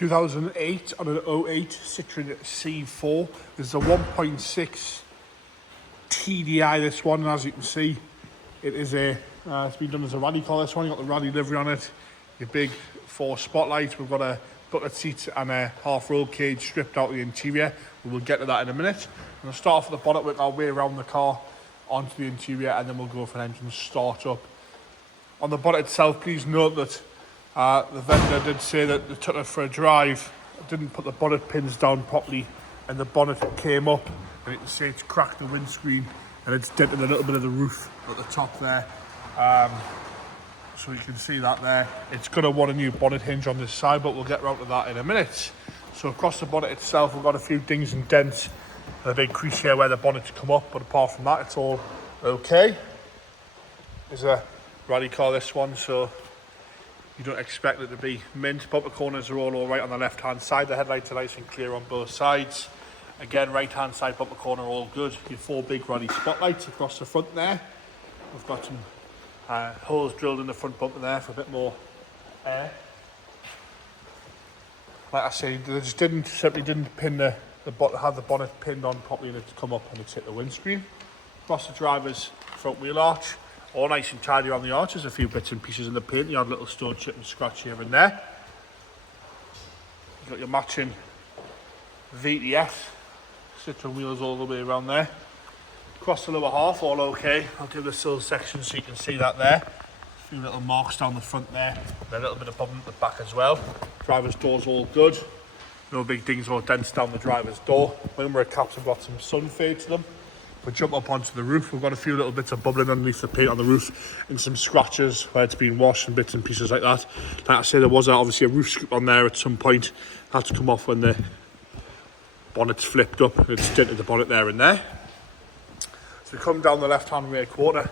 2008 on an '08 Citroen C4. This is a 1.6 TDI, this one, and as you can see, it is it's been done as a rally car. This one, you got the rally livery on it, your big 4 spotlights. We've got a bucket seat and a half roll cage stripped out of the interior. We'll get to that in a minute. I'm going to start off with the bonnet, work our way around the car onto the interior, and then we'll go for an engine start up. On the bonnet itself, please note that the vendor did say that they took it for a drive, didn't put the bonnet pins down properly, and the bonnet came up, and you can see it's cracked the windscreen and it's dented a little bit of the roof at the top there. So you can see that there. It's going to want a new bonnet hinge on this side, but we'll get round to that in a minute. So across the bonnet itself, we've got a few dings and dents, a big crease here where the bonnet's come up, but apart from that, it's all okay. It's a rally car, this one, so you don't expect it to be mint. Bumper corners are all right on the left hand side. The headlights are nice and clear on both sides. Again, right hand side bumper corner all good. Your 4 big rally spotlights across the front there. We've got some holes drilled in the front bumper there for a bit more air. Like I say, they just simply didn't pin have the bonnet pinned on properly, and it's come up and it's hit the windscreen. Across the driver's front wheel arch, all nice and tidy around the arch. There's a few bits and pieces in the paint. You had a little stone chip and scratch here and there. You've got your matching VTS Citroen wheels all the way around there. Across the lower half, all okay. I'll do the sill section so you can see that there. A few little marks down the front there, and a little bit of bump at the back as well. Driver's door's all good. No big dings or dents down the driver's door. When we're at caps, we've got some sun fade to them. We jump up onto the roof. We've got a few little bits of bubbling underneath the paint on the roof, and some scratches where it's been washed and bits and pieces like that. Like I say, there was obviously a roof scoop on there at some point. Had to come off when the bonnet's flipped up, and it's dented the bonnet there and there. So we come down the left-hand rear quarter,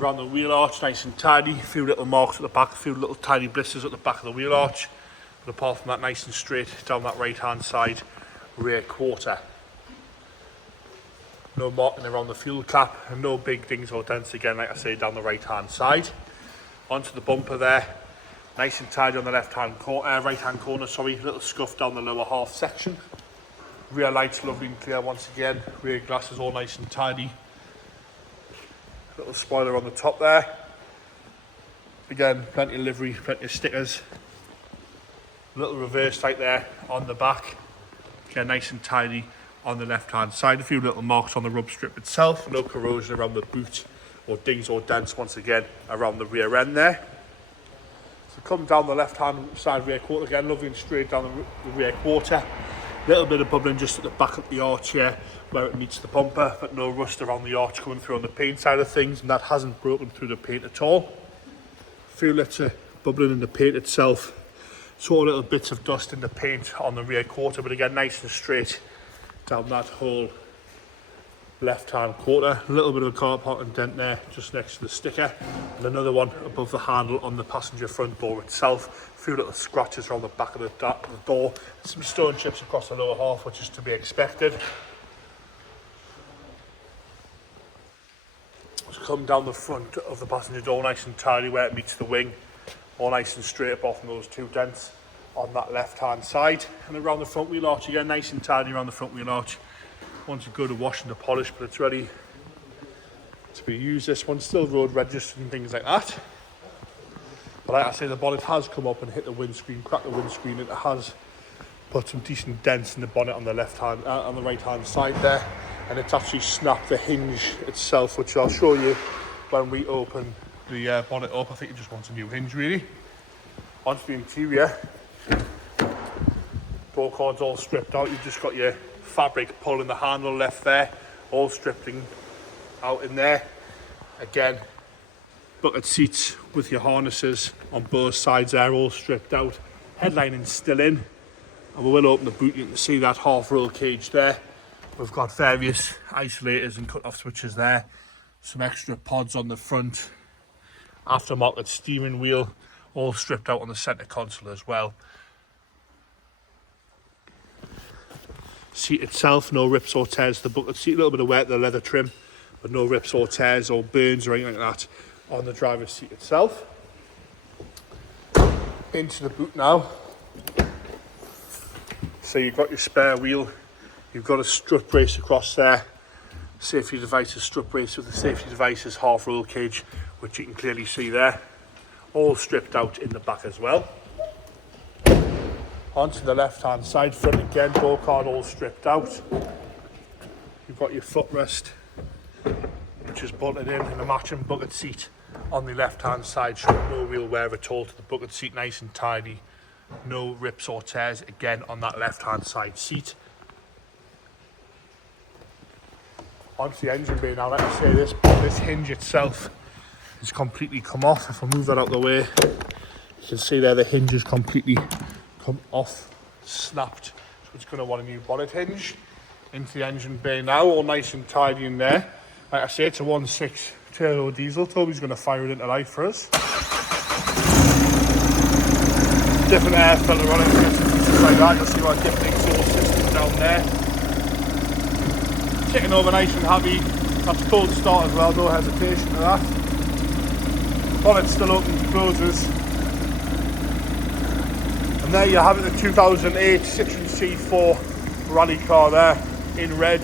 around the wheel arch, nice and tidy. A few little marks at the back, a few little tiny blisters at the back of the wheel arch. But apart from that, nice and straight down that right-hand side rear quarter. No marking around the fuel cap, and no big dings or dents again, like I say, down the right-hand side. Onto the bumper there, nice and tidy on the right-hand corner, sorry. Little scuff down the lower half section. Rear lights lovely and clear once again. Rear glasses all nice and tidy. Little spoiler on the top there. Again, plenty of livery, plenty of stickers. Little reverse light there on the back. Again, nice and tidy on the left hand side. A few little marks on the rub strip itself. No corrosion around the boot or dings or dents once again around the rear end there. So come down the left hand side rear quarter again, lovely and straight down the rear quarter. Little bit of bubbling just at the back of the arch here where it meets the bumper, but no rust around the arch coming through on the paint side of things, and that hasn't broken through the paint at all. A few little bubbling in the paint itself. Saw little bits of dust in the paint on the rear quarter, but again nice and straight down that whole left hand quarter. A little bit of a car parking dent there just next to the sticker, and another one above the handle on the passenger front door itself. A few little scratches around the back of the door, some stone chips across the lower half, which is to be expected. Let's come down the front of the passenger door, nice and tidy where it meets the wing, all nice and straight apart from those 2 dents on that left hand side. And around the front wheel arch again, nice and tidy around the front wheel arch. Once you go to wash and to polish, but it's ready to be used. This one's still road registered and things like that. But like I say, the bonnet has come up and hit the windscreen, cracked the windscreen. It has put some decent dents in the bonnet on the on the right hand side there, and it's actually snapped the hinge itself, which I'll show you when we open the bonnet up. I think it just wants a new hinge really. Onto the interior, door cord's all stripped out. You've just got your fabric pulling the handle left there, all stripping out in there. Again, bucket seats with your harnesses on both sides there, all stripped out. Headlining still in, and we will open the boot. You can see that half roll cage there. We've got various isolators and cut-off switches there. Some extra pods on the front. Aftermarket steering wheel, all stripped out on the centre console as well. Seat itself, no rips or tears. The bucket seat, a little bit of wet, the leather trim, but no rips or tears or burns or anything like that on the driver's seat itself. Into the boot now. So you've got your spare wheel, you've got a strut brace across there, safety devices, strut brace with the safety devices, half roll cage, which you can clearly see there, all stripped out in the back as well. Onto the left hand side, front again, door card all stripped out. You've got your footrest, which is bolted in, and a matching bucket seat on the left hand side, showing no wheel wear at all to the bucket seat, nice and tidy, no rips or tears again on that left hand side seat. Onto the engine bay now. Like I say, this hinge itself has completely come off. If I move that out of the way, you can see there the hinge has completely come off, snapped, so it's going to want a new bonnet hinge. Into the engine bay now, all nice and tidy in there. Like I say, it's a 1.6 turbo diesel. Toby's going to fire it into life for us. Different air filter on it, just like that. You'll see what different exhaust system down there. Ticking over nice and happy. That's cold start as well, no hesitation to that. Bonnet's still opens and closes. And there you have it, the 2008 Citroen C4 rally car there in red.